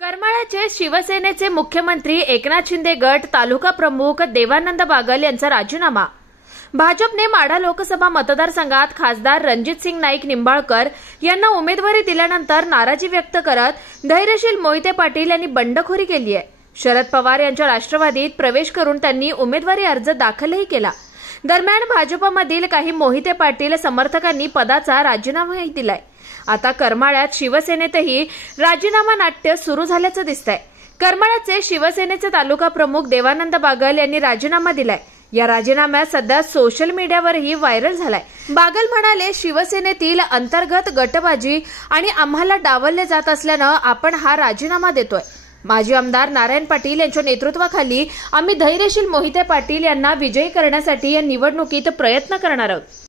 करमाळ्याचे शिवसेनेचे मुख्यमंत्री एकनाथ शिंदे गट तालुका प्रमुख देवानंद बागल यांचा राजीनामा। भाजपने माढा लोकसभा मतदारसंघात खासदार रणजितसिंग नाईक निंबाळकर यांना उमेदवारी दिल्यानंतर नाराजी व्यक्त करत धैर्यशील मोहिते पाटील यांनी बंडखोरी केली आहे। शरद पवार यांच्या राष्ट्रवादीत प्रवेश करून त्यांनी उमेदवारी अर्ज दाखलही केला। दरम्यान भाजपमधील काही मोहिते पाटील समर्थकांनी पदाचा राजीनामाही दिलाय। आता करमाळ्यात शिवसेनेतही राजीनामा नाट्य सुरू झाल्याचं दिसतंय। करमाळ्याचे शिवसेनेचे तालुका प्रमुख देवानंद बागल यांनी राजीनामा दिलाय। या राजीनाम्यात सध्या सोशल मीडियावरही व्हायरल झालाय। बागल म्हणाले, शिवसेनेतील अंतर्गत गटबाजी आणि आम्हाला डावलले जात असल्यानं आपण हा राजीनामा देतोय। माजी आमदार नारायण पाटील यांच्या नेतृत्वाखाली आम्ही धैर्यशील मोहिते पाटील यांना विजयी करण्यासाठी या निवडणुकीत प्रयत्न करणार आहोत।